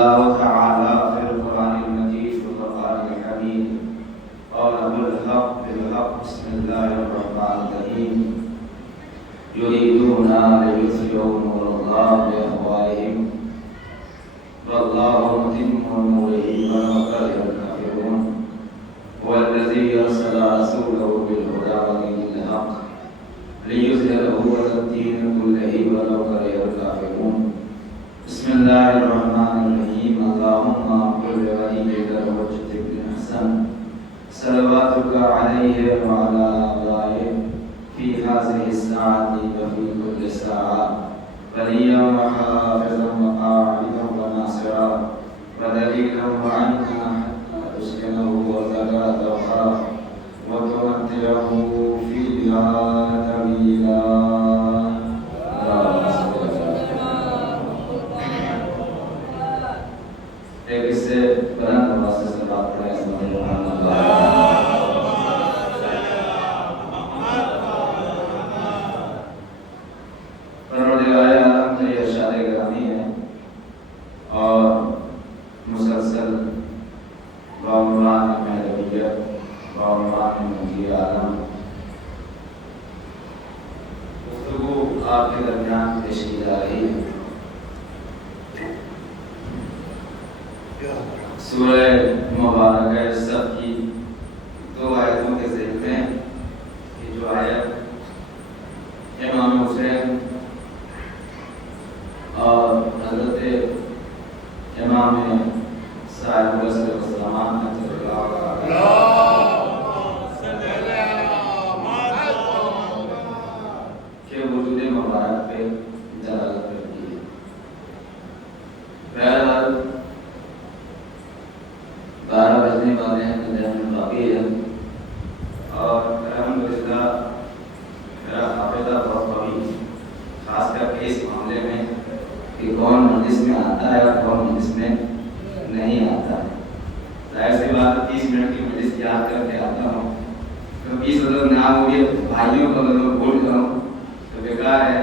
الله تعالى في القرآن المجيد والقرآن الحميد قال بالحق بسم الله الرحمن الرحيم يريدون ليطفئوا نور الله بأفواههم والله متم نوره ولو كره الكافرون هو الذي أرسل رسوله بالهدى ودين الحق ليظهره على الدين كله ولو كره الكافرون بسم الله الرحمن الرحيم اللهم قل لوليك الحجة بن حسن صلواتك عليه وعلى آبائه في هذه الساعة وفي كل ساعة وليا وحافظا وقاعدا وناصرا ودليلا وعنها تسكنه وزكاة وخاف وتمتعه فيها طويلا. ایک اس سے بلند آواز سے صلوات پڑھیں سبحان اللہ. پروردگار عالم کا یہ ارشاد گرامی ہے اور مسلسل بعنوان مہدویت بعنوان مجید عالم گفتگو آپ کے درمیان پیش کی جا رہی ہے. سورہ مبارکہ صف کی 2 آیتوں کے ذکر میں یہ جو آیت امام حسین اور حضرت امام صاحب السلام کے وجود مبارک پہ دلالت کرتی ہے. بہرحال 12 بجنے والے ہیں تو دن باقی ہے اور الحمدللہ میرا حافظہ بہت قوی ہے، خاص کر کے اس معاملے میں کہ کون مجلس میں آتا ہے اور کون مجلس میں نہیں آتا ہے. ظاہر سی بات 30 منٹ کی مجلس یاد کر کے آتا ہوں تو 20 اگر نام ہو گیا بھائیوں کو اگر میں بھول جاؤں تو بیکار ہے.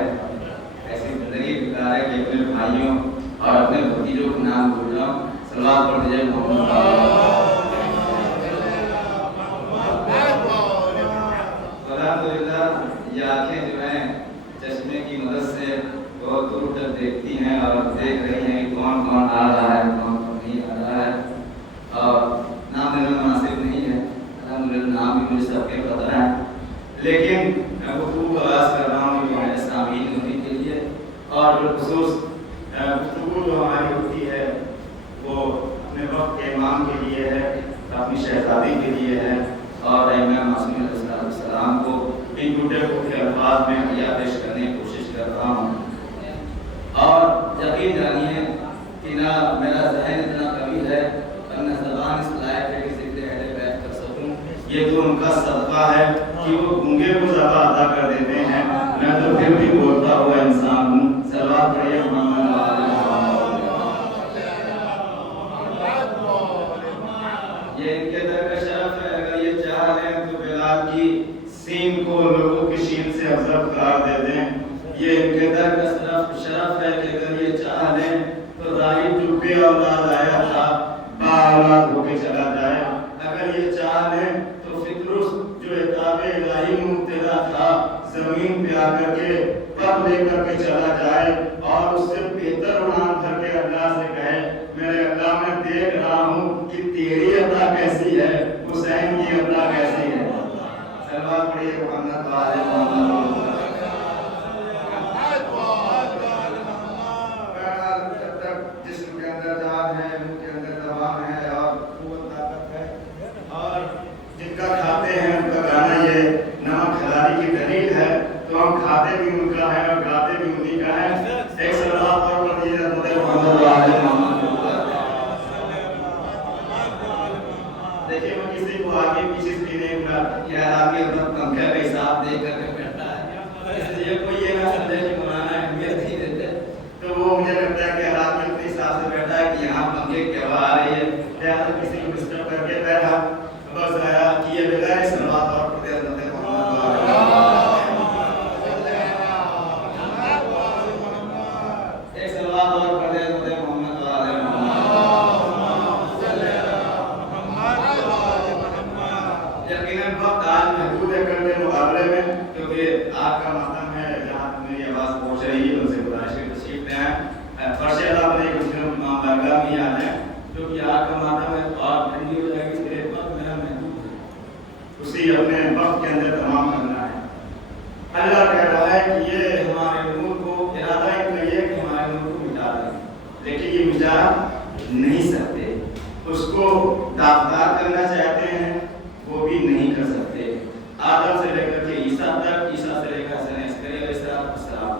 ایسی زندگی بیکار ہے کہ اپنے بھائیوں اور اپنے بھتیجوں کو نام بھول جاؤں. صلوات پڑھتے جائیں محمد. الحمدللہ یہ آنکھیں جو ہیں چشمے کی مدد سے بہت دور تک دیکھتی ہیں اور دیکھ رہی ہیں کہ کون کون آ رہا ہے کون کون نہیں آ رہا ہے اور نام لینا مناسب نہیں ہے. الحمدللہ نام بھی مجھے سب کے پتہ ہے لیکن میں گفتگو کا آغاز کر رہا ہوں جو ہے سامعین ہونے کے لیے اور بالخصوص گفتگو جو ہماری ہوتی ہے وہ اپنے وقت کے امام کے لیے ہے، اپنی شہزادی کے لیے ہے اور امام معصوم علیہ السلام کو ان ٹوٹے پھوٹے الفاظ میں حیا پیش کرنے کی کوشش کر رہا ہوں. اور یقین جانیے کہ نہ میرا ذہن اتنا قوی ہے اور نہ زبان اس لائق ہے کہ ذکر اہل بیت کر سکوں. یہ تو ان کا صدقہ ہے کہ وہ گونگے کو زبان ادا کر دیتے ہیں، میں تو پھر بھی بولتا ہوا انسان ہوں. صلوات پڑھیے محمد وعلی یہ ان کے در کا شرف ہے. اگر یہ چاہ لیں تو بلال کی سین کو لوگوں کی شین سے افضل قرار دے دیں. یہ ان کے در کا شرف ہے کہ اگر یہ چاہ لیں تو راہی ٹوپے اولاد آیا تھا با اولاد ہو کے چلا جائے. اگر یہ چاہ لیں تو فطرس جو عتاب الہی مبتلا تھا زمین پہ آ کر کے پر لے کر کے چلا جائے اور اس سے بہتر مان کر کے اللہ سے کہے میرے اللہ میں دیکھ رہا ہوں کہ تیری عطا کیسی ہے، حسین کی عطا کیسی ہے. صلوات پڑھیے محمد وعلی محمد. بہرحال جب تک جسم کے اندر جان ہے، روح کے اندر زبان ہے اور قوت طاقت ہے اور جن کا کھاتے ہیں ان کا گانا یہ نمک حلالی کی دلیل ہے تو ہم کھاتے بھی ان کا ہے اور گاتے بھی انہی کا ہے. ایک صلوات اور پڑھیے محمد وعلی محمد. دیکھیں میں کسی کو آگے پیچھے بھی نہیں بولا یار آگے ادھر پنکھے کا حساب دیکھ کر کے بیٹھا ہے اس لیے کوئی یہ نہ سمجھے کہ مولانا اہمیت نہیں دیتے. تو وہ مجھے لگتا ہے کہ حالات میں اپنے حساب سے بیٹھا ہے کہ یہاں پنکھے کی ہوا آ رہی ہے لہٰذا کسی کو ڈسٹرب کر کے بیٹھا بس آیا کہ یہ بغیر صلوات اور پڑھتے حضرت محمد. ایک صلوات اور پڑھتے حضرت محمد. لیکن یہ مٹا نہیں سکتے. اس کو داغدار کرنا چاہتے ہیں وہ بھی نہیں کر سکتے. آدم سے لے کر کے عیسیٰ تک، عیسیٰ سے لے کر حسن عسکری علیہ السلام.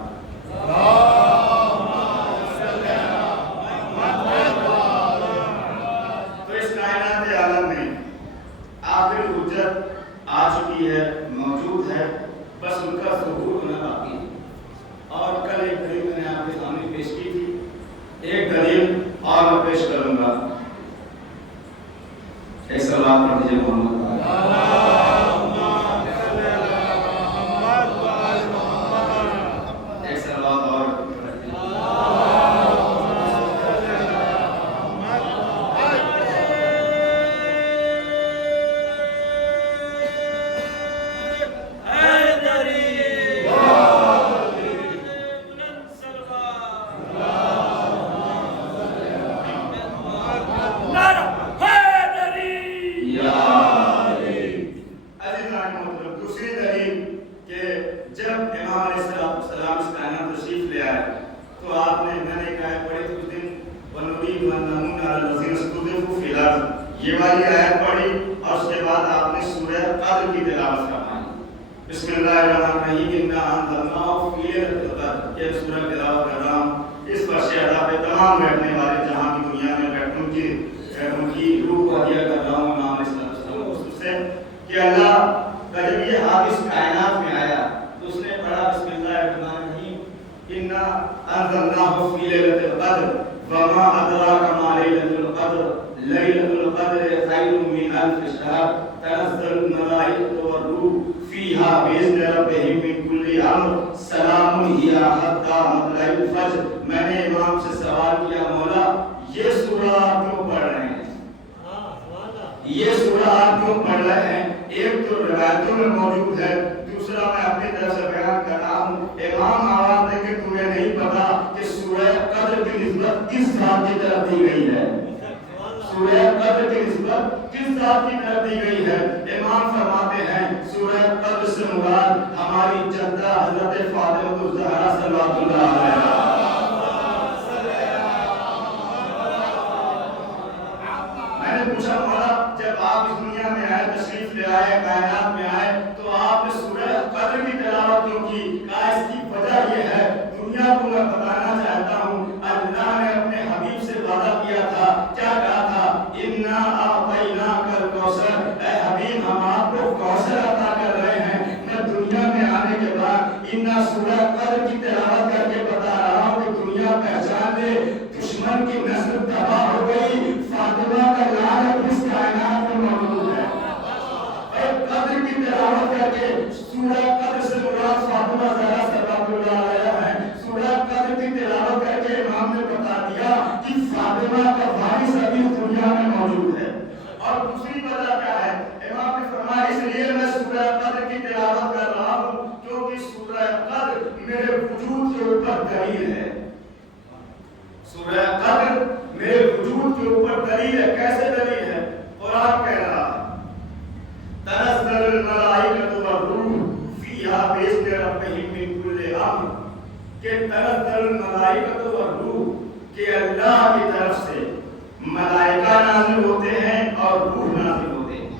تو اس کائنات عالم میں آخر حجت آ چکی ہے، موجود ہے، بس ان کا ظہور ہونا باقی ہے. اور کل ایک دلیل میں نے آپ کے سامنے پیش کی تھی، ایک دلیل اور میں پیش کروں گا. ایک سلام پڑھ دیجیے محمد. یہ والی آیت پڑھی اور اس کے بعد آپ نے سورہ قدر کی تلاوت فرمائی. بسم اللہ الرحمن الرحیم. انا انزلناه فی لیلۃ القدر. یہ سورہ تلاوت کر رہا ہوں. اس پر شہدا پہ تمام بیٹھنے والے جہاں کی دنیا میں بیٹھے ان کی روح کو ہدیہ کر رہا ہوں امام علیہ السلام اس سے کہ اللہ کا جب یہ حادث کائنات میں آیا تو اس نے پڑھا بسم اللہ الرحمن الرحیم. انا انزلناه فی لیلۃ القدر وما ادراک ما لیلۃ القدر ليلة القدر خير من ألف شهر تنزل الملائكة والروح فيها بإذن ربهم من كل أمر سلام هي حتى مطلع الفجر. میں نے امام سے سوال کیا مولا یہ سورہ آپ کیوں پڑھ رہے ہیں؟ یہ سورہ آپ کیوں پڑھ رہے ہیں؟ ایک تو روایتوں میں موجود ہے، دوسرا میں اپنی طرف سے بیان کر رہا ہوں. امام آواز دے کہ تمہیں نہیں پتا کہ سورہ قدر کی نسبت کس ذات کی طرف دی گئی ہے؟ سورہ قدر کی نسبت کس ذات کی طرف دی گئی ہے؟ امام فرماتے ہیں سورہ قدر سے مراد ہماری جدہ حضرت فاطمہ الزہرا صلی اللہ علیہ وسلم. میں نے پوچھا مولا جب آپ اس دنیا میں آئے، تشریف لے آئے، کائنات میں آئے تو آپ نے سورہ قدر کی تلاوت کیوں کی؟ کہا اس کی وجہ یہ ہے دنیا کو میں بتانا چاہتا ہوں اللہ نے اپنے حبیب سے وعدہ کیا تھا. کیا کہا تھا؟ اِنَّا أَعْطَيْنَاكَ الْكَوْثَرَ. اے حبیب ہم آپ کو کوثر عطا کر رہے ہیں. میں دنیا میں آنے کے بعد اِنَّا سورہ قدر کی تلاوت کر کے بتا رہا ہوں کہ دنیا پہچان لے دشمن کی نسل تباہ ہو گئی. فاطمہ کا لعنت اس کائنات میں موجود ہے. اور قدر کی تلاوت کر کے سورہ قدر سے مراد فاطمہ زہرا صلی اللہ علیہ ہے. سورہ قدر کی تلاوت کر کے امام نے بتا دیا کہ فاطمہ کا وارث ابھی دنیا میں موجود ہے. اور دوسری وجہ کیا ہے؟ امام نے فرمایا اس لیے میں سورہ قدر کی تلاوت کر رہا ہوں کیونکہ سورہ قدر میرے وجود کے اوپر دلیل ہے. سورہ قدر میرے وجود کے اوپر دلیل ہے. کیسے دلیل ہے؟ قرآن کہہ رہا ہے تنزل الملائکۃ والروح فیہا بإذن ربہم من کل امر. کہ تنزل الملائکۃ والروح کہ اللہ کی طرف سے ملائکہ نازل ہوتے ہیں اور روح نازل ہوتے ہیں.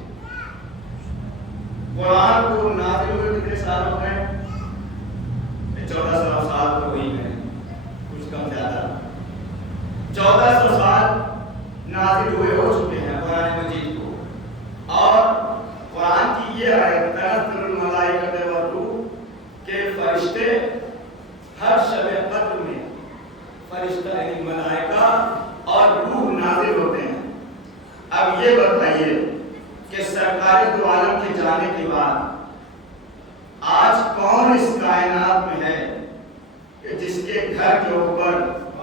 قرآن کو نازل ہوئے کتنے سال ہو گئے؟ 1400 سال تو ہوئی گئے، کچھ کم زیادہ 1400 سال نازل ہوئے ہو چکے ہیں قرآن مجید کو. اور قرآن کی یہ آیت تنزل الملائکۃ والروح کہ فرشتے ہر شب قدر میں فرشتہ یعنی ملائکہ اور روح نازل ہوتے ہیں. اب یہ بتائیے کہ سرکار دو عالم کے جانے کے بعد آج کون اس کائنات میں ہے کہ جس کے گھر کے اوپر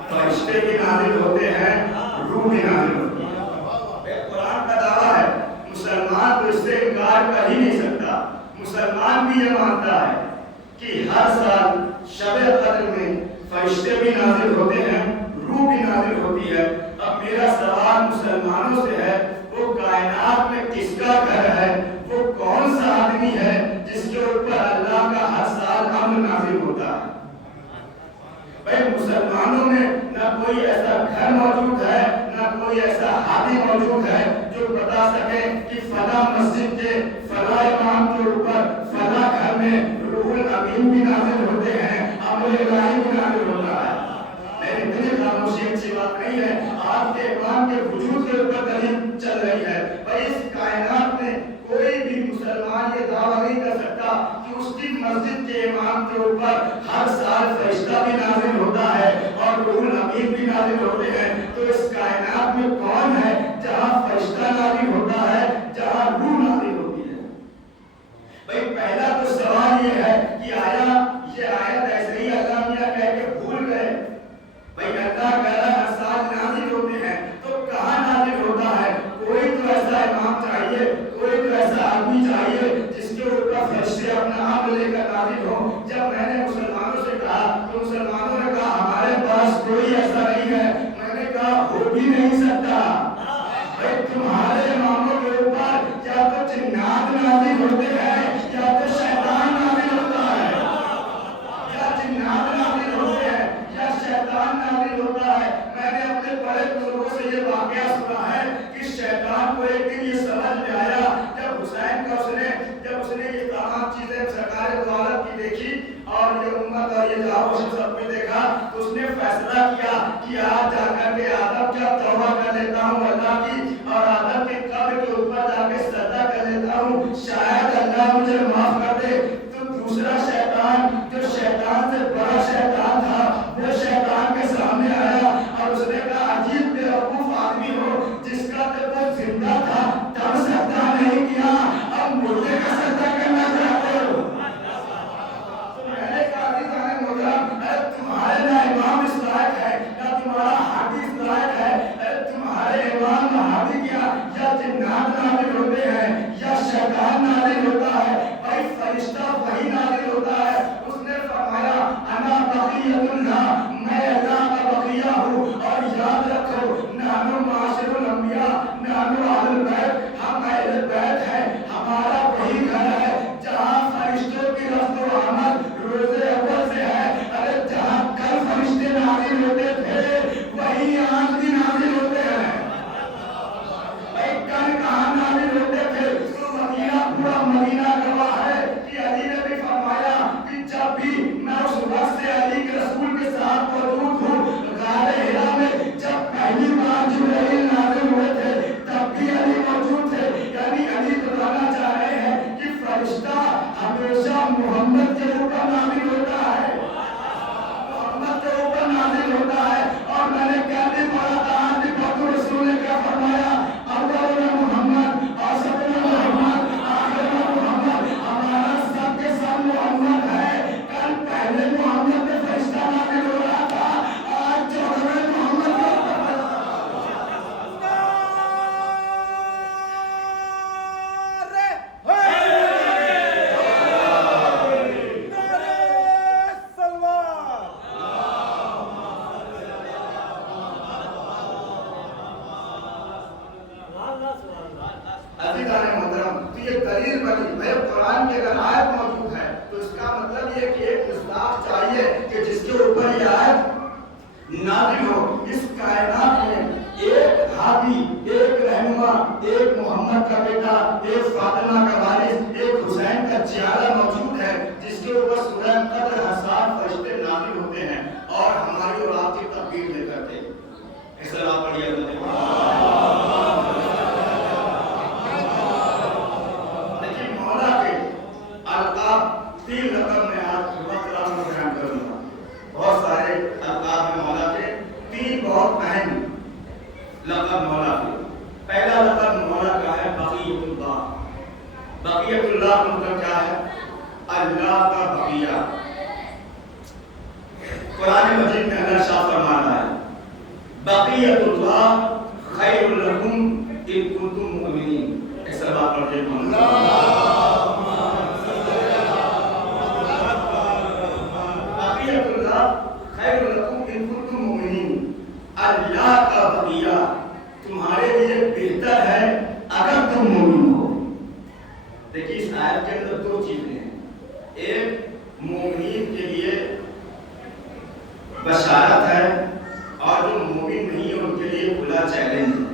فرشتے بھی نازل ہوتے ہیں، روح بھی نازل ہوتی ہے؟ قرآن کا دعویٰ ہے، مسلمان تو اس سے انکار کر ہی نہیں سکتا. مسلمان بھی یہ مانتا ہے کہ ہر سال شب قدر میں فرشتے بھی نازل ہوتے ہیں، روح بھی نازل ہوتی ہے. اب میرا سوال مسلمانوں سے ہے وہ کائنات میں کس کا گھر ہے؟ وہ کون سا آدمی ہے جس کے اوپر اللہ کا ہر سال امر نازل ہوتا ہے؟ भाई मुसलमानों में न कोई ऐसा घर मौजूद है, न कोई ऐसा हादी मौजूद है जो बता सके कि फला मस्जिद के फला इमाम के ऊपर फला घर में रूहुल अमीन भी नाज़िल होते हैं, अमर इलाही भी नाज़िल होता है। मेरी दिल खामोशी अच्छी बात नहीं है, आपके इमाम के वजूद के ऊपर दलील चल रही है। भाई इस कायनात में कोई भी मुसलमान ये दावा नहीं कर सकता कि उसकी मस्जिद के इमाम के ऊपर हर साल फरिश्ता भी नाज़िल होता है और रूहुल अमीन भी नाज़िल होते हैं। तो इस कायनात में कौन है जहां फरिश्ता नाज़िल होता है, जहां रूह नाज़िल होती है? भाई पहला तो सवाल ये है कि आया ये आयत ऐसे ही अल्लाह मियां कह के भूल गए? भाई अल्लाह कह रहा है हर साल नाज़िल होते हैं, तो कहां नाज़िल होता है? कोई तो ऐसा इमाम चाहिए, कोई तो ऐसा आदमी चाहिए जिसके ऊपर फरिश्ते अपना अम्र लेकर नाज़िल हो। जब मैंने मुसलमानों से कहा तो मुसलमानों ने कहा हमारे पास कोई ऐसा नहीं है। मैंने कहा हो भी नहीं सकता। भाई तुम्हारे इमामों के ऊपर या तो जिन्नात नाज़िल होते हैं या तो शैतान नाज़िल होता है, या जिन्नात नाज़िल होते हैं या शैतान नाज़िल होता है। मैंने अपने बड़े बुजुर्गों से ये वाकया सुना है कि शैतान को एक दिन ये समझ में आया जब हुसैन का जब उसने ये तमाम चीजें सरकार दौलत की देखी और ये उम्मत और ये जाओ सब में देखा, तो उसने फैसला किया कि आज जाकर के आदम क्या तौबा कर लेता हूँ अल्लाह की और आदम के कब्र के ऊपर जाके सजदा कर लेता हूँ, शायद अल्लाह मुझे माफ कर दे। तो दूसरा शैतान जो शैतान से बड़ा शैतान था वो शैतान के सामने आया और उसने कहा अजीब बेवकूफ आदमी हो जिसका तो वो जिंदा था तब सजदा नहीं किया, अब मुर्दे का सजदा करना चाहते हो। तो मैंने कहा तुम्हारे ना इमाम इस लायक है ना तुम्हारा हादी इस लायक है, तुम्हारे इमाम हादी क्या या जिन्नात नाज़िल होते हैं या शैतान नाज़िल होता है? भाई फरिश्ता वही नाज़िल होता है। उसने फरमाया अना बक़ियतुल्लाह, मैं अल्लाह का बक़िया हूँ। और याद रखो नानु माशिरुल अंबिया, नानु अहलुल बैत, हम अहले बैत हैं, हमारा वही घर है जहाँ फरिश्तों की रफ्त व आमद रोज़े अव्वल से है। अरे जहाँ कल फरिश्ते नाज़िल होते थे वही आज भी नाज़िल होते हैं। भाई कल कहाँ नाज़िल होते थे? तो मदीना, पूरा मदीना गवाह है कि अली ने भी फरमाया कि जब भी मैं उस वक्त से अली के रसूल के साथ मौजूद हूँ, गारे हिरा में जब पहली बार जिब्राइल नाज़िल हुए थे तब भी अली मौजूद थे। यानी अली बताना चाह रहे हैं कि फरिश्ता हमेशा मोहम्मद के ऊपर नाज़िल होता है, मोहम्मद के ऊपर नाज़िल होता है। और मैंने क्या भी पढ़ा था आज भी रसूल ने क्या फरमाया, अव्वल मोहम्मद आखिर मोहम्मद आखिर मोहम्मद, हमारा सबके सब मोहम्मद है। कल पहले मोहम्मद पे फरिश्ता नाज़िल हो रहा था, आज 14वें मोहम्मद के ऊपर अज़ीज़ान मोहतरम। तो ये दलील बनी भाई कुरान की अगर आयत मौजूद है तो इसका मतलब ये कि एक मुस्ताक चाहिए कि जिसके ऊपर ये आयत नाज़िल हो। इस कायनात में एक हादी, एक रहनुमा, एक मोहम्मद का बेटा, एक फातिमा का वारिस, एक हुसैन का जियारा मौजूद है जिसके ऊपर सूरह कद्र हर साल फरिश्ते नाज़िल होते हैं और हमारी और आपकी तकदीर लेकर के ऐसा आप पढ़िए। लेकिन मौला के अलकाब 3 लक़ब में आज बयान करूंगा। बहुत सारे अलकाब हैं मौला के, 3 बहुत अहम लक़ब मौला के। पहला लक़ब मौला का है बक़ियतुल्लाह। बक़ियतुल्लाह मतलब क्या है? अल्लाह का बक़िया। कुरान मजीद में अल्लाह शाह फरमा रहा है बक़ियतुल्लाह खैरुल लकुम इन कुंतुम मुमिनीन। ऐसा बात पढ़ते हैं बक़ियतुल्लाह खैरुल लकुम इन कुंतुम मुमिनीन। अल्लाह का बक़िया तुम्हारे लिए बेहतर है अगर तुम मोमिन हो। देखिए इस आयत के अंदर 2 चीजें हैं। एक, मोमिन के लिए बशारत है, और जो मोमिन नहीं है उनके लिए खुला चैलेंज है।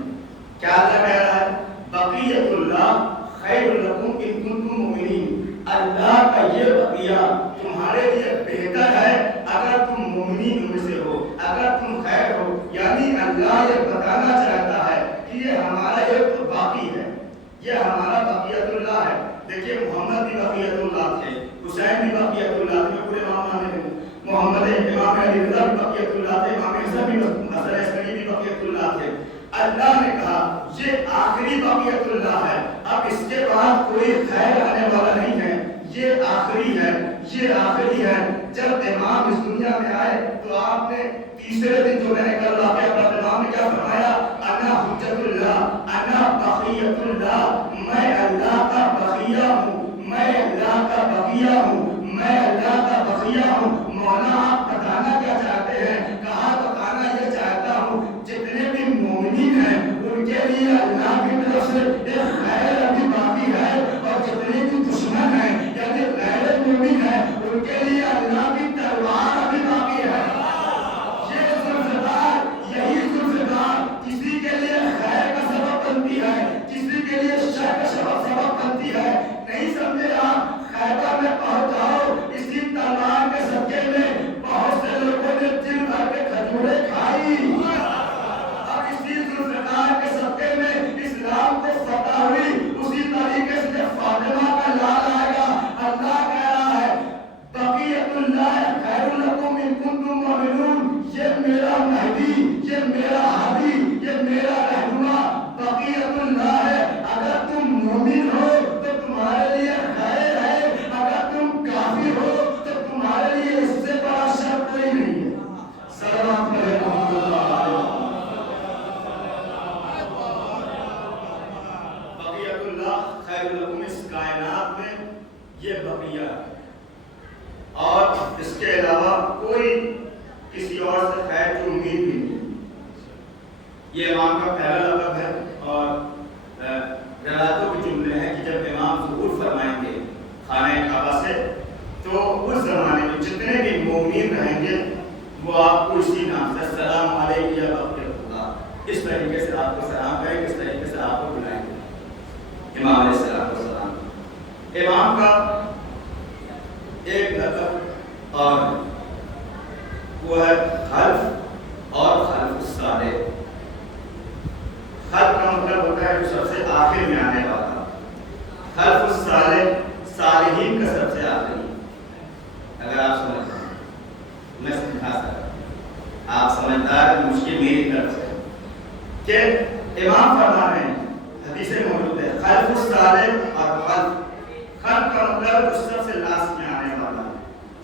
क्या अल्लाह कह रहा है? बक़ियतुल्लाह खैरुल लकुम इन कुंतुम मुमिनीन। अल्लाह का ये बक़िया तुम्हारे लिए बेहतर है अगर तुम मुमिनीन में से हो, अगर तुम खैर हो। यानी अल्लाह ये बताना चाहता है कि ये हमारा एक तो बाकी है, ये हमारा बक़ियतुल्लाह है। देखिए मोहम्मद भी बक़ियतुल्लाह थे, हुसैन भी बक़ियतुल्लाह थे, पूरे मामले में मोहम्मद इमाम अली रज़ा भी बक़ियतुल्लाह थे, इमाम हसन भी हसन अस्करी भी बक़ियतुल्लाह थे। अल्लाह ने कहा ये आखिरी बक़ियतुल्लाह है, अब इसके बाद कोई खैर आने वाला नहीं है, ये आखिरी है, ये आखिरी है। जब इमाम इस दुनिया में आए तो आपने तीसरे दिन जो मैंने कल वाक़या पढ़ा, इमाम ने क्या फरमाया? अना हुज्जतुल्लाह, अना बक़ियतुल्लाह, मैं अल्लाह का बक़िया हूँ, मैं अल्लाह का बक़िया हूँ, मैं अल्लाह का बक़िया हूँ। मौला आप बताना क्या चाहते हैं? कहा बताना ये चाहता हूँ जितने भी मोमिनीन हैं उनके लिए अल्लाह की तरफ से एक खैर अभी बाकी है, और जितने भी दुश्मन हैं यानी गैर मोमिन हैं उनके लिए अल्लाह की तलवार अभी बाकी है। ये जुल्फ़िकार, यही जुल्फ़िकार किसी के लिए खैर का सबब बनती है, किसी के लिए शर का सबब बनती है। नहीं समझे आप? खैबर में पहुंच जाओ, इसी तलवार के सदके में बहुत से लोगों ने दिल भर के खजूरें खाई। अब इसी जुल्फ़िकार के सदके में इस्लाम को फतह हुई। उसी तरीके से फातिमा का लाल आएगा। अल्लाह कह रहा है बक़ियतुल्लाह खैरुल लकुम इन कुंतुम मुमिनून। ये मेरा महदी, ये मेरा हादी, ये मेरा रहनुमा बक़ियतुल्लाह है। अगर तुम मोमिन हो तो तुम्हारे लिए खैर है, अगर तुम काफिर हो तो तुम्हारे लिए इससे बड़ा शर कोई नहीं है। सलाम बक़ियतुल्लाह खैरुल लकुम, इस कायनात में ये बक़िया है और इसके अलावा कोई किसी और से खैर की उम्मीद भी नहीं। ये इमाम का पहला लक़ब है और रिवायतों के जुमले हैं कि जब इमाम ज़ुहूर फरमाएंगे खाने काबा से तो उस ज़माने में जितने भी मोमिन रहेंगे वो आपको इसी नाम से सलाम अलैकुम या बक़ियतुल्लाह, इस तरीके से आपको सलाम करेंगे, इस तरीके से आपको बुलाएंगे। इमाम अलैहिस्सलाम, इमाम का एक लक़ब और वो है खल्फ और खल्फ़ुस सालिह। खल्फ का मतलब होता है जो सबसे आखिर में आने वाला, खल्फ़ुस सालिह सालिहीन का सबसे आखिरी। अगर आप समझ मैं समझा सकता, आप समझदार, मुश्किल मेरी तरफ से कि इमाम फरमा रहे हैं, हदीसें मौजूद है खल्फ़ुस सालिह और खल्फ का मतलब जो सबसे लास्ट में आने वाला,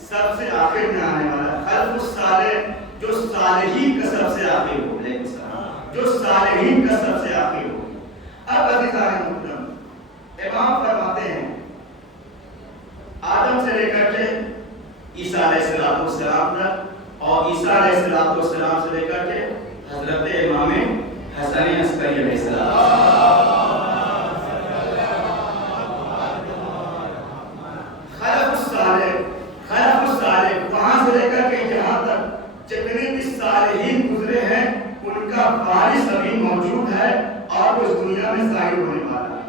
सबसे आखिर में आने वाला। खल्फ़ुस सालिह जो सालिहीन का सबसे आखिर हो, जो सालिहीन का सबसे आखिर हो। अब अज़ीज़ान मुहतरम, इमाम फरमाते हैं आदम से लेकर के ईसा अलैहिस्सलाम तक और ईसा अलैहिस्सलाम से लेकर के हज़रत इमाम हसन अस्करी अलैहिस्सलाम, खल्फ़ुस सालिह वहाँ से लेकर के यहाँ तक जितने भी सालिहीन गुजरे हैं उनका वारिस अभी मौजूद है और उस दुनिया में ज़ाहिर होने वाला है।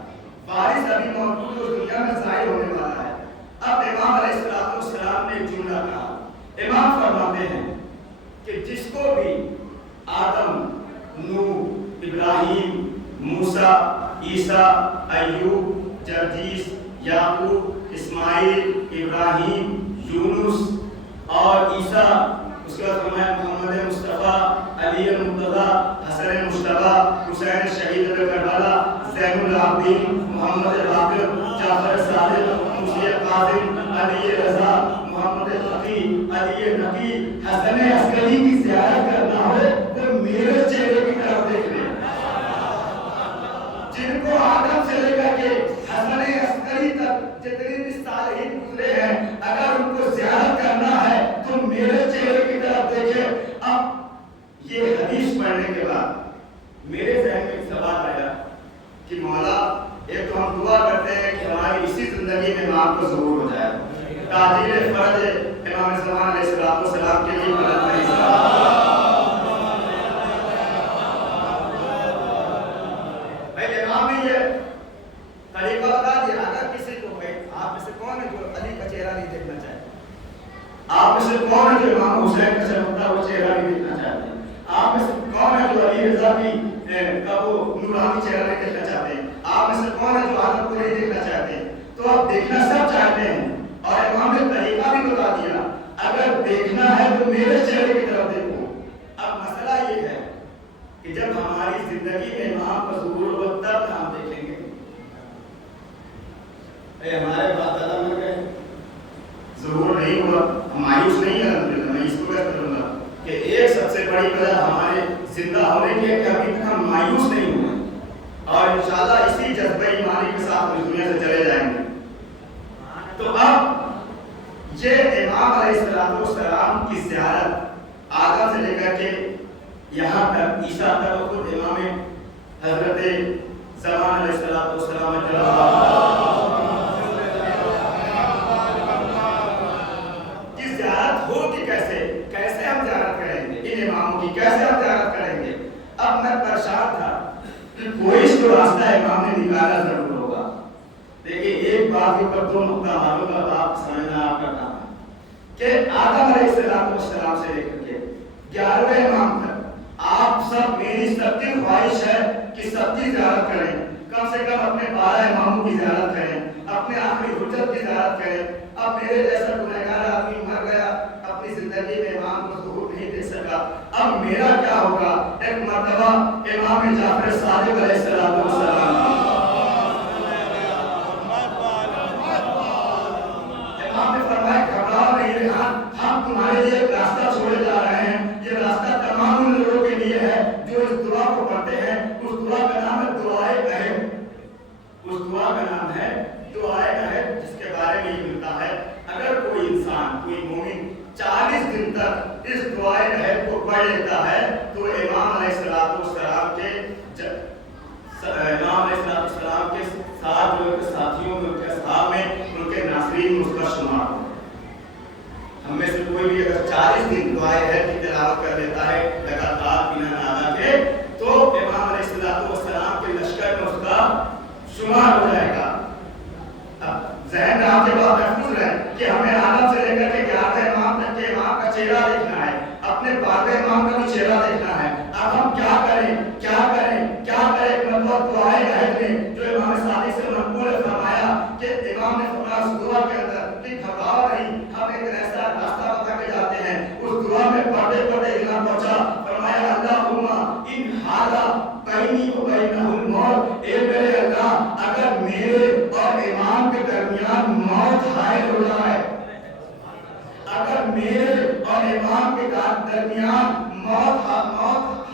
वारिस अभी मौजूद है, उस दुनिया में ज़ाहिर होने वाला है। अब इमाम अलैहिस्सलाम ने एक जुमला कहा, इमाम फरमाते हैं कि जिसको भी आदम, नूह, इब्राहीम, मूसा, ईसा, अय्यूब, जरजीस, याकूब, इस्माइल, इब्राहीम, यूनुस और ईसा, उसके बाद फरमाया मोहम्मद मुस्तफ़ा, अली मुर्तज़ा, हसन मुश्तबा, हुसैन शहीद करबला, ज़ैनुल आबिदीन, मोहम्मद बाक़िर, जाफ़र सादिक़, मुसी काज़िम, अली रज़ा, मोहम्मद तक़ी, अली नकी, हसन अस्करी की ज़ियारत करना हो तो मेरे चेहरे की तरफ देख ले। जिनको आदम से लेकर के हसन अस्करी तक जितने भी सालिहीन गुजरे हैं, अगर उनको ज़ियारत करना है तो मेरे चेहरे की तरफ देखे। अब ये हदीस पढ़ने के बाद मेरे ज़हन में एक सवाल आया कि मौला, एक तो हम दुआ करते हैं कि हमारी इसी जिंदगी में माँ को ज़रूर हो जाए, ताजील फर्ज इमाम ज़मान अलैहिस्सलाम के लिए बुलंद करें भाई। इमाम ने ये तरीका बता दिया। अगर किसी को भाई आप में से कौन है जो अली का चेहरा नहीं देखना चाहते? आप में से कौन है जो इमाम हुसैन का चमकता हुआ चेहरा नहीं देखना चाहते? आप में से कौन है जो अली रज़ा का वो नूरानी चेहरा नहीं देखना चाहते? आप में से कौन है जो आदम को नहीं देखना चाहते? तो आप देखना सब चाहते हैं और इमाम ने तरीका भी बता दिया। अगर देखना है तो मेरे चेहरे की तरफ देखो। अब मसला ये है कि जब हमारी जिंदगी में इमाम का ज़ुहूर हो तब हम देखेंगे। हमारे बात दादा मर गए, ज़ुहूर नहीं हुआ, हम मायूस नहीं है। मैं इसको क्या करूँगा कि एक सबसे बड़ी वजह हमारे जिंदा होने की है कि अभी तक हम मायूस नहीं हुए और इंशाल्लाह इसी जज्बे ईमानी के साथ इस दुनिया से चले जाएंगे। तो अब ये इमाम अलैहिस्सलाम की ज़ियारत आदम से लेकर के यहाँ तक ईसा तक खुद इमाम हज़रत ज़मान अलैहिस्सलाम की ज़ियारत होगी। कैसे हम ज़ियारत करेंगे इन इमामों की, कैसे हम ज़ियारत करेंगे? अब मैं परेशान था कि कोई तो रास्ता इमाम ने निकाला जरूर होगा। देखिए एक बात के ऊपर दो नुक्ता मालूम है, आप समझना आपका काम है कि आदम अलैहिस्सलाम से लेकर के 11वें इमाम तक आप सब, मेरी सबकी ख्वाहिश है कि सबकी ज़ियारत करें। कम से कम अपने 12 इमामों की ज़ियारत करें, अपने आखिरी हुज्जत की ज़ियारत करें। अब मेरे जैसा गुनहगार आदमी मर गया, अपनी जिंदगी में इमाम को ज़ुहूर नहीं देख सका, अब मेरा क्या होगा? एक मर्तबा इमाम जाफर सादिक अलैहिस्सलाम हम तुम्हारे लिए एक रास्ता छोड़े जा रहे हैं। ये रास्ता तमाम उन लोगों के लिए है जो इस दुआ को पढ़ते हैं। उस दुआ का नाम है दुआए अहद। उस दुआ का नाम है दुआए अहद, जिसके बारे में ये मिलता है अगर कोई इंसान, कोई मोमिन 40 दिन तक इस दुआए अहद को पढ़ लेता है तो इमाम अलैहिस्सलाम के साथ जो साथियों में, उनके साथ में, उनके नासरीन में उसका शुमार हो। हम में से कोई भी अगर 40 दिन दुआए अहद की तिलावत कर लेता है लगातार बिना नादा के, तो इमाम अलैहिस्सलाम के लश्कर में उसका शुमार हो जाएगा। अब ज़हन में आपके बात महफूज रहे कि हमें आदम से लेकर के 11वें इमाम तक के इमाम का चेहरा देखना है, अपने 12वें इमाम का भी चेहरा देखना है। अब हम क्या करें? मतलब दुआए अहद में जो इमाम सादिक से मनक़ूल फरमाया कि इमाम ने फरमाया उस दुआ के अंदर कि घबराओ नहीं, हम एक ऐसा रास्ता बता के जाते हैं। उस दुआ में पढ़ते पढ़ते इल्हा पहुंचा, फरमाया अल्लाहुम्मा इन हादा बैनी व बैनहुल मौत। ए मेरे अल्लाह, अगर मेरे और इमाम के दरमियान मौत हायल हो जाए, अगर मेरे और इमाम के दरमियान मौत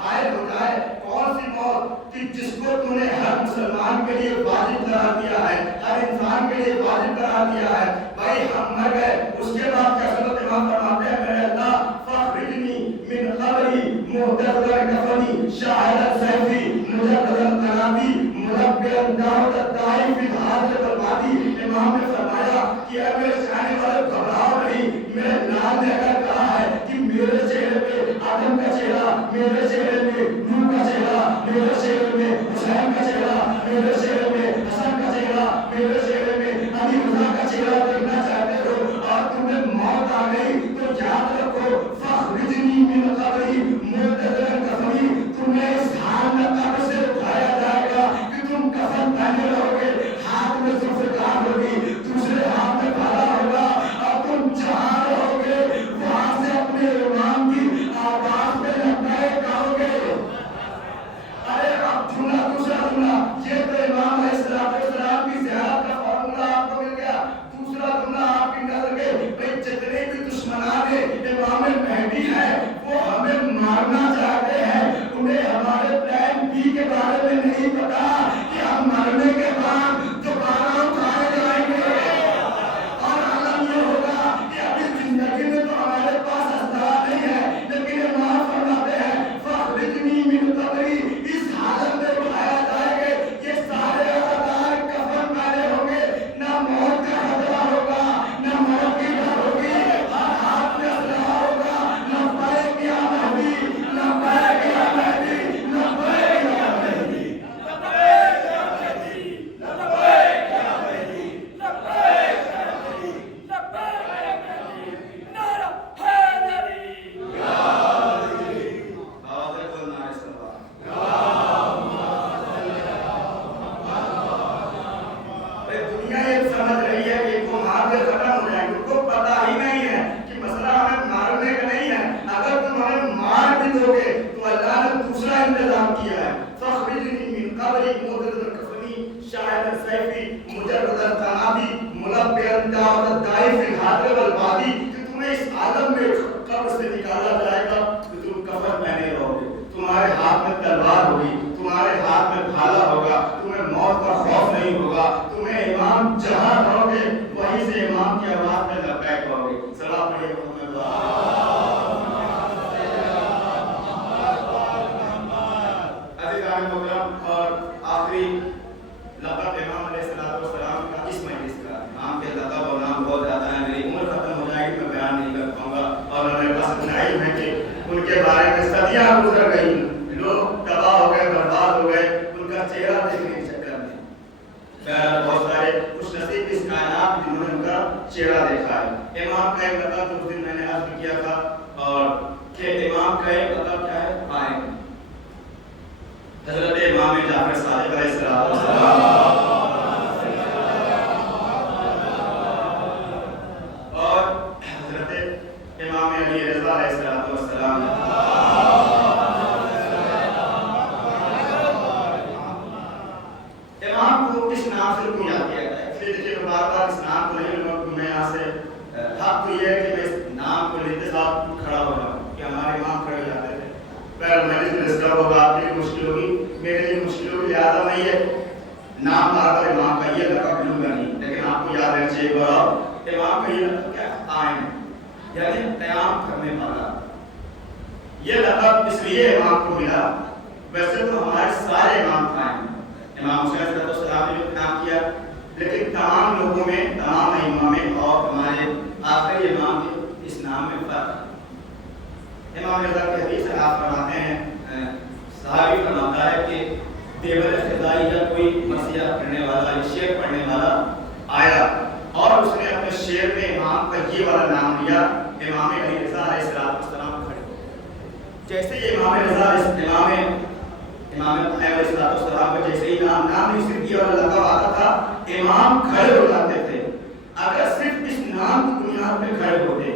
हायल हो जाए, कौन सी मौत? कि जिसको तूने हर मुसलमान के लिए वाजिब करार दिया है, हर इंसान के लिए वाजिब करार दिया है। भाई हम मर गए, उसके बाद क्या सुनत इमाम फरमाते हैं मेरे अल्लाह फखरिजनी मिन क़ब्री मुहतज़र कफनी शाहिद सैफी मुजद्ददन तनाबी मुरब्बियन दावत दाई फिल हाज़िर बर्बादी। इमाम ने फरमाया कि अगर मेरे चाहने वाले घबराओ नहीं, मेरे नाम ने अगर कहा है कि मेरे चेहरे पे आदम का चेहरा, मेरे चेहरे पे नूह का चेहरा, मेरे चेहरे में हुसैन का चेहरा, मेरे चेहरे में हसन का चेहरा, मेरे चेहरे में अली रज़ा का चेहरा देखना चाहते हो और तुम्हें मौत आ गई, तो याद रखो फखरिजनी मिन क़ब्री मुहतज़र कफनी। तुम्हें इस हाल में कब्र से उठाया जाएगा कि तुम कफन पहने रहोगे, हाथ में ज़ुल्फ़कार होगी, दूसरे हाथ में भाला होगा और तुम जहाँ रहोगे वहाँ से अपने इमाम की आवाज़ में लबैक कहोगे। अरे अब दूसरा जुमला, ये तो इमाम अलैहिस्सलाम की ज़ियारत का फॉर्मूला आपको मिल गया। दूसरा जुमला आपकी नज़र के भाई जितने भी दुश्मनाने इमाम महदी है वो हमें मारना चाहते हैं, उन्हें हमारे प्लान बी के बारे में नहीं पता कि हम मरने के बाद दोबारा उठाए जाएंगे और आलम ये होगा कि अभी जिंदगी में तो हमारे पास अस्तार नहीं है, लेकिन इमाम फरमाते हैं फखरिजनी मिन क़ब्री, इस हालत में उठाया जाएगा। ये सारे अज़ादार कफन पहने होंगे, ना मौत का खतरा होगा, ना मौत की इंतजाम किया है। फखरिजनी मिन कबरी मुदरर कफनी शाहिद सैफी मुजर्रद तनाबी मुलब्बियन दावत दाई फिल हादर वल वादी, कि तुम्हें इस आलम में कब्र से निकाला जाएगा तो तुम कफन पहने रहोगे, तुम्हारे हाथ में तलवार होगी, तुम्हारे हाथ में भाला होगा, तुम्हें मौत का खौफ नहीं होगा, तुम्हें इमाम जहां रहोगे वहीं से इमाम की आवाज में लब्बैक कहोगे। सलाम पढ़िए और आखिरी लक़ब इमाम अलैहिस्सलाम का इस मजलिस का, इमाम के लक़ब और नाम बहुत ज़्यादा है, मेरी उम्र खत्म हो जाएगी, मैं बयान नहीं कर पाऊंगा, और मेरे पास इतना इल्म है कि उनके बारे में सदियां गुजर गई, लोग तबाह हो गए, बर्बाद हो गए उनका चेहरा देखने के चक्कर में। बहुत सारे खुश नसीब इस कायनात जिन्होंने उनका चेहरा देखा है। इमाम का एक लक़ब उस दिन मैंने अर्ज़ किया था, और कि इमाम का एक लक़ब क्या है, कायम। हज़रत इमाम जाफर सादिक़ अलैहिस्सलाम और हज़रत इमाम अली रज़ा अलैहिस्सलाम इमाम को इस नाम से बुनियाद किया गया है। इसलिए देखिए मैं बार-बार इस नाम को नहीं लूँगा, मैं यहाँ से हक तो ये है कि मैं इस नाम को लेते साथ खड़ा हो जाऊँ, कि हमारे इमाम खड़े हो जाते थे। पर मैंने जो डिस्टर्ब होगा, आपके लिए मुश्किल होगी, मेरे लिए मुश्किल होगी, लिहाजा नहीं है नाम बार-बार इमाम का ये लक़ब लूँगा नहीं, लेकिन आपको याद रहना चाहिए और इमाम का ये लक़ब क्या है, कायम, यानी क़याम करने वाला। ये लक़ब इसलिए इमाम को मिला, वैसे तो हमारे सारे इमाम कायम, इमाम हुसैन अलैहिस्सलाम ने भी काम किया, लेकिन तमाम लोगों में, तमाम इमाम में और हमारे आखिरी इमाम के इस नाम में फ़र्क है। इमाम रज़ा की हदीस है, आप फरमाते हैं, सहाबी फरमाता है कि देवर ख़िज़ाई का कोई मसीहा पढ़ने वाला, शेर पढ़ने वाला आया और उसने अपने शेर में इमाम का ये वाला नाम लिया, इमाम अली रज़ा अलैहिस्सलाम खड़े हो गए। जैसे ही इमाम रज़ा इमाम अलैहिस्सलाम का जैसे ही नाम नहीं सिर्फ ये वाला लक़ब आता था, इमाम खड़े हो जाते थे। अगर सिर्फ इस नाम की बुनियाद पे खड़े होते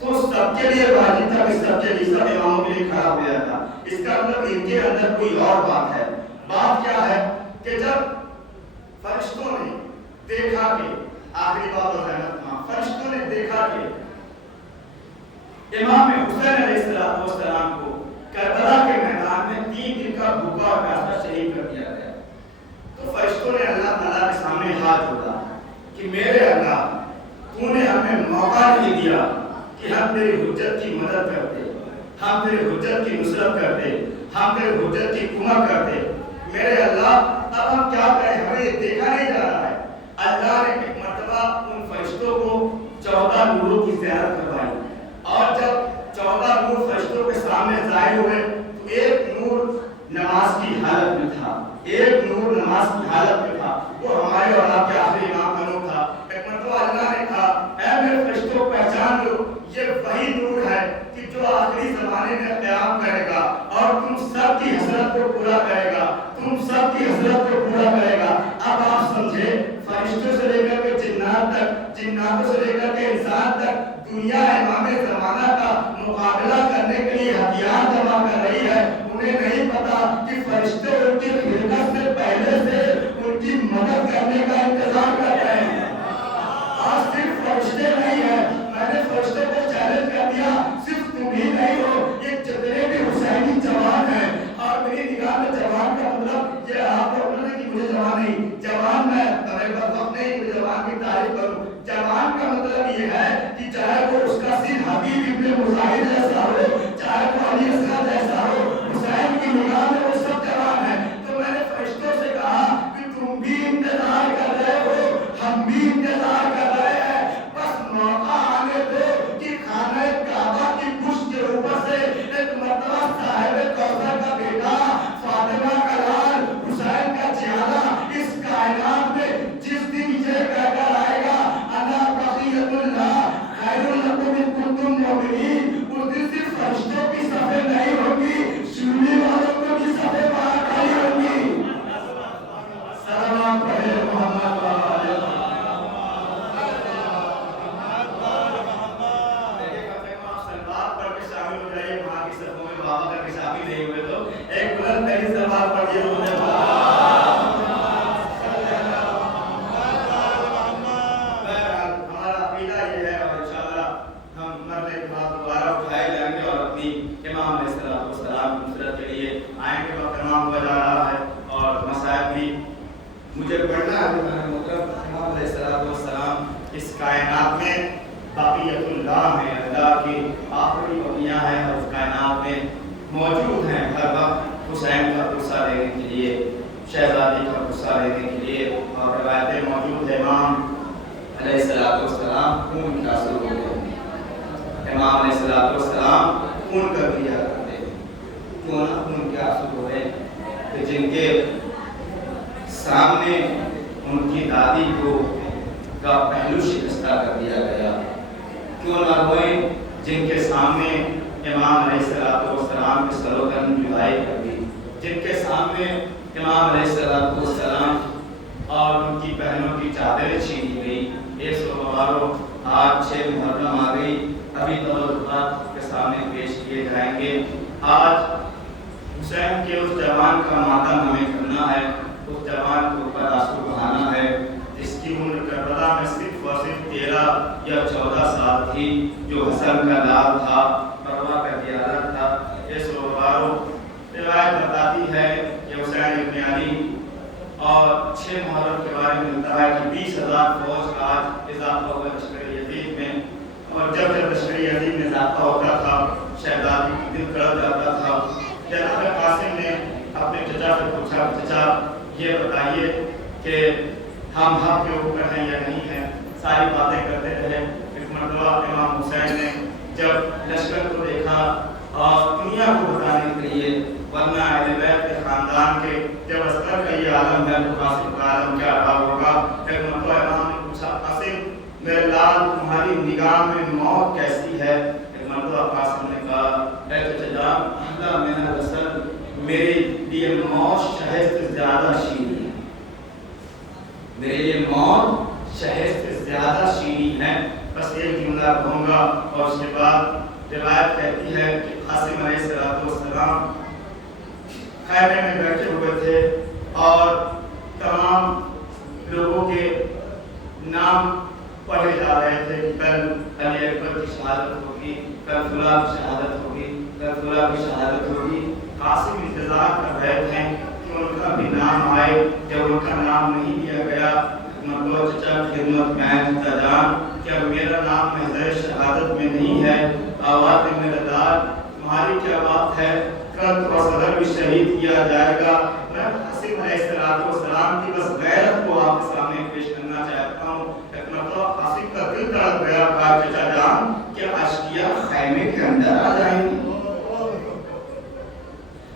तो सबके लिए वाजिब था कि सबके लिए, सब इमामों के लिए खड़ा हो जाता। इसका मतलब इनके अंदर कोई और बात है। बात क्या है कि जब फरिश्तों ने देखा कि आखिरी बात हो जाए, फरिश्तों ने देखा कि इमाम हुसैन अलैहिस्सलाम को करबला के मैदान में 3 दिन का भूखा और प्यासा शहीद कर दिया गया, तो फरिश्तों ने अल्लाह ताला के सामने हाथ जोड़ा कि मेरे अल्लाह, तूने हमें मौका नहीं दिया कि हम तेरी हुज्जत की मदद करते, हम तेरी हुज्जत की नुसरत करते, हम तेरी हुज्जत की कुमक करते। मेरे अल्लाह, अब हम क्या करें, हमें ये देखा नहीं जा रहा है। अल्लाह ने एक मर्तबा उन फरिश्तों को 14 नूरों की ज़ियारत करवाई, और जब 14 नूर फरिश्तों के सामने ज़ाहिर हुए तो एक नूर नमाज की हालत में था, एक नूर नमाज की हालत में था, वो हमारे और आपके आखिरी इमाम का नूर था। एक मर्तबा अल्लाह ने कहा, ऐ मेरे फरिश्तों पहचान लो, ये वही नूर है कि जो आखिरी ज़माने में क़याम करेगा और तुम सब की हसरत को पूरा करेगा, तुम सब की हसरत को पूरा करेगा। अब आप समझे, फरिश्तों से लेकर के जिन्नात तक, जिन्नातों से लेकर के इंसान तक, दुनिया इमाम ज़माना का मुकाबला करने के लिए हथियार जमा कर रही है। उन्हें नहीं पता कि फरिश्ते उनकी खिदमत से पहले से उनकी मदद करने का इंतजार कर रहे हैं। आज सिर्फ फरिश्ते नहीं है, मैंने फरिश्तों को चैलेंज कर दिया, सिर्फ तुम ही नहीं हो, ये जितने भी हुसैनी जवान हैं, और मेरी निगाह में जवान का मतलब ये आप लोग बोले कि मुझे जवान नहीं, जवान मैं मेरे पास वक्त नहीं मुझे जवान की तारीफ करूं। जवान का मतलब ये है कि चाहे वो उसका सिर हबीब इब्न मुजाहिद जैसा हो, चाहे वो अली असगर जैसा हो, हुसैन की निगाह में वो सब जवान है। तो मैंने फरिश्तों से कहा कि तुम भी इंतजार कर रहे हो, हम भी इंतजार कर रहे हैं, बस मौका आने दो कि اس کائنات میں بقیت اللہ ہے، اللہ کی آخری بقیہ ہیں اور اس کائنات میں موجود ہیں ہر وقت حسین کا قصہ لینے کے لیے، شہزادی کا قصہ لینے کے لیے، اور روایتیں موجود ہیں امام علیہ السلام خون کے آنسو ہوتے ہیں، امام علیہ السلام خون کا دیا کرتے ہیں، کیوں نہ خون کے آنسو ہوئے کہ جن کے سامنے ان کی دادی کو کا پہلو شکستہ کر دیا گیا، کیوں نہ ہوئے جن کے سامنے امام علیہ السلام کے سر و تن جدائی کر دی، جن کے سامنے امام علیہ السلام اور ان کی بہنوں کی چادریں چھینی گئی۔ یہ سوالوں آج 6 محرم آ گئی، ابھی توجہات کے سامنے پیش کیے جائیں گے۔ آج حسین کے اس جوان کا ماتم ہمیں کرنا ہے، اس جوان کے اوپر آنسو بہانا ہے جس کی عمر کربلا میں صرف اور صرف 13 یا 14 سال تھی، جو حسن کا لال تھا، مروہ کا دیارہ تھا۔ یہ سوالوں روایت بتاتی ہے کہ حسین ابن علی اور 6 محرم کے بارے میں ملتا ہے کہ 20,000 فوج کا آج اضافہ ہوا لشکر یزید میں، اور جب لشکر یزید میں اضافہ ہوتا تھا شہزادی کی دل کڑپ جاتا تھا۔ جناب قاسم نے اپنے چچا سے پوچھا، چچا یہ بتائیے کہ ہم حق کے اوپر ہیں یا نہیں ہیں، ساری باتیں کرتے رہے۔ ایک مرتبہ امام حسین نے جب لشکر کو دیکھا اور دنیا کو بتانے کے لیے، ورنہ اہل بیت کے خاندان کے جب عسکر کا یہ عالم ہے تو قاسم کا عالم کیا رہا ہوگا۔ ایک مرتبہ امام نے پوچھا، قاسم میرے لال تمہاری نگاہ میں موت کیسی ہے؟ ایک مرتبہ قاسم نے کہا، اے چچا جان، اللہ میرا رسول میرے لیے موت شہد سے زیادہ شیریں ہے، میرے لیے موت شہد سے زیادہ شیریں ہے۔ بس ایک جملہ کہوں گا اور اس کے بعد روایت کہتی ہے کہ قاسم علیہ السلام خیمے میں بیٹھے ہوئے تھے اور تمام لوگوں کے نام پڑھے جا رہے تھے، کل علی اکبر کی شہادت ہوگی، کل فلاں کی شہادت ہوگی، کل فلاں کی شہادت ہوگی۔ قاسم انتظار کر رہے تھے کہ ان کا بھی نام آئے۔ جب ان کا نام نہیں دیا گیا، مطلب چچا خدمت میں چچا جان، کیا میرا نام محضر شہادت میں نہیں ہے؟ آواز میں میرا داد، تمہاری کیا بات ہے؟ کل تو صدر بھی شہید کیا جائے گا۔ میں قاسم علیہ السلام کی بس غیرت کو آپ کے سامنے پیش کرنا چاہتا ہوں۔ ایک مرتبہ قاسم کا دل تڑپ گیا، کہا چچا جان کیا اشقیاء خیمے کے اندر آ جائیں گے؟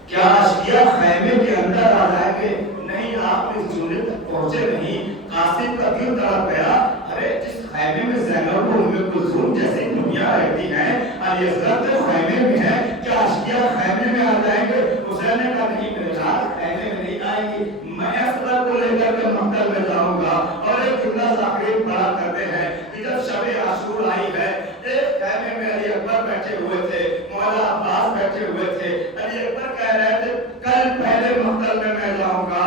کیا اشقیاء خیمے کے اندر آ جائیں گے؟ نہیں، آپ اس جملے تک پہنچے نہیں۔ قاسم کا دل تڑپ گیا، ارے جس خیمے میں زینب و ام کلثوم جیسی دنیا رہتی ہیں، علی اصغر تو خیمے میں ہے، کیا اشقیاء خیمے میں آ جائیں گے؟ حسین نے کہا نہیں میرے لال، خیمے میں نہیں آئیں گی، میں اصغر کو لے کر کے مقتل میں جاؤں گا۔ اور ایک جملہ ذاکرین پڑھا کرتے ہیں کہ جب شب عاشور آئی ہے، ایک خیمے میں علی اکبر بیٹھے ہوئے تھے، مولا عباس بیٹھے ہوئے تھے۔ علی اکبر کہہ رہے تھے کل پہلے مقتل میں جاؤں گا،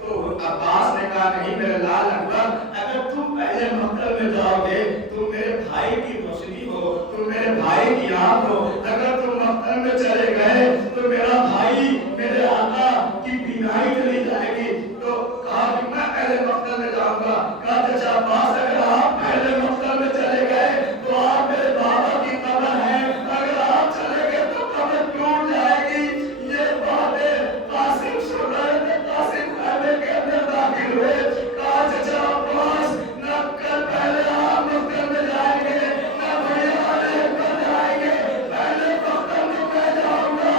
تو عباس نے کہا نہیں میرے لال اکبر، اگر تم پہلے مقتل میں جاؤ گے تم میرے بھائی کی روشنی ہو، تم میرے بھائی کی آنکھ ہو، اگر تم مقتل میں چلے گئے تو میرا بھائی میرے آقا کی بینائی چلی جائے گی۔ تو کہا کہ میں پہلے مقتل میں جاؤں گا۔ کہا چچا عباس اگر آپ پہلے مقتل میں چلے گئے تو آپ میرے بابا کی قبر ہے، اگر آپ چلے گئے تو قبر ٹوٹ جائے گی۔ یہ باتیں قاسم سن رہے تھے، قاسم خیمے کے اندر داخل ہوئے۔ کہا چچا عباس نہ کل پہلے آپ مقتل میں جائیں گے، نہ بھیا علی اکبر جائیں گے، پہلے مقتل میں میں جاؤں گا،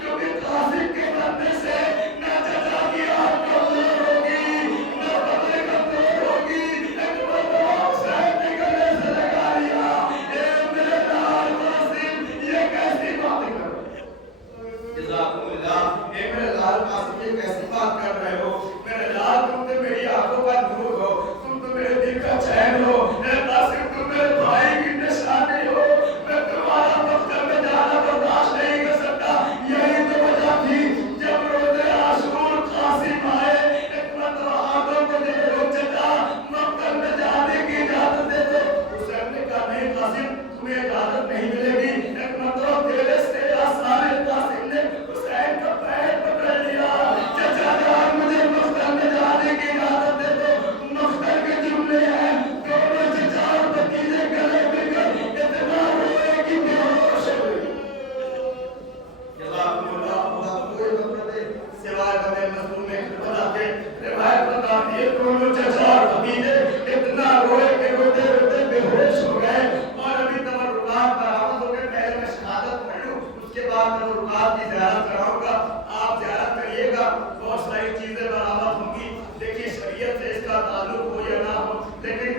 کیونکہ قاسم کے مرنے سے نہ چچا کی آنکھ کمزور ہوگی، نہ قبر کمزور ہوگی۔ ایک مرتبہ حسین نے گلے سے لگا لیا، اے میرے لال قاسم یہ کیسی باتیں کر رہے ہو؟ جزاکم اللہ، اے میرے لال قاسم یہ کیسی بات کر رہے ہو؟ میرے لال تم تو میری آنکھوں کا نور ہو، تم تو میرے دل کا چین ہو، اے قاسم تم میرے بھائی کی نشانی ہو، میں تمہارا مقتل میں جانا برداشت نہیں کر سکتا۔ یہی تو وجہ تھی جب روز عاشور قاسم آئے، ایک مرتبہ ہاتھوں کو دیکھو چچا مقتل میں جانے کی اجازت دے دو۔ حسین نے کہا نہیں قاسم تمہیں اجازت نہیں ملے گی۔ ایک مرتبہ تیرے سے آسان قاسم نے حسین کا پیر پکڑ لیا، چچا جان مجھے مقتل میں جانے کی اجازت دے دو۔ مقتل کے جملے ہیں، دونوں چچا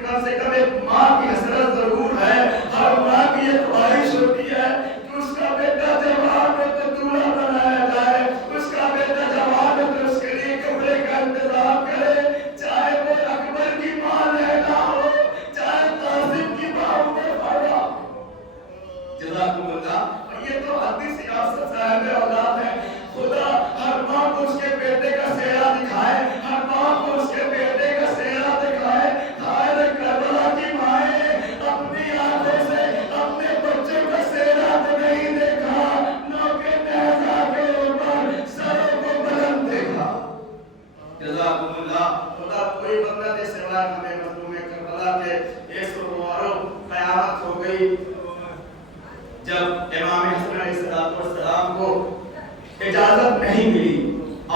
कम से कम एक माँ की हसरत जरूर है। हर माँ की ये ख्वाहिश होती है कि उसका बेटा जवान हो तो दूल्हा बनाया जाए, उसका बेटा जवान हो तो उसके लिए कपड़े का इंतजाम करे, चाहे वो अकबर की माँ लैला हो, चाहे कासिम की माँ उमर फारूक। जज़ाकुमुल्लाह। ये तो हदीस सियासत साहब औलाद है। खुदा हर माँ को उसके बेटे का सेहरा दिखाए, हर माँ को उसके बेटे का सेहरा दिखाए। हाय करबला की माएँ अपनी आंखों से अपने बच्चों का सेहरा तो नहीं देखा, नौके नेज़ा के ऊपर सरों को बुलंद देखा। जज़ाकुमुल्लाह। खुदा कोई बंदा दे सिवाय हमें मजलूम करबला के ये सुरवारो क़यामत हो गई जब इमाम हसन अलैहिस्सलाम को इजाजत नहीं मिली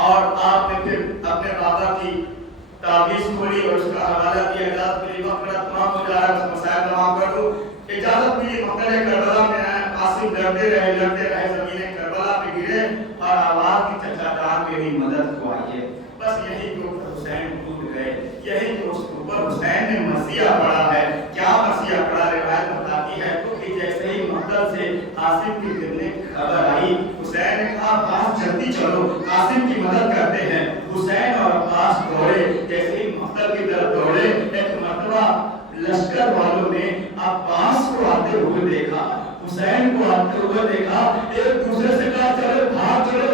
और आपने फिर अपने बाबा की ताबीज़ खोली और उसका हवाला दिया। इजाजत मिली, वक़्त तमाम हो जा रहा है, मसाइल तमाम कर दूं। इजाजत मिली, मक्तल करबला में आए, कासिम लड़ते रहे ज़मीन करबला पे गिरे और आवाज़ की चचा जान मेरी मदद को आइए। बस यही के ऊपर हुसैन टूट गए, यही के ऊपर हुसैन ने मसीहा पढ़ा है। क्या मसीहा पढ़ा? रिवायत बताती है कि जैसे ही मक्तल से कासिम की गिरने की खबर आई, हुसैन ने कहा अब्बास जल्दी चलो, कासिम की मदद करते हैं। हुसैन और अब्बास दौड़े, जैसे ही मक्तल की तरफ दौड़े, एक मर्तबा लश्कर वालों ने अब्बास को आते हुए देखा, हुसैन को आते हुए देखा, एक दूसरे से कहा चलो भाग चलो,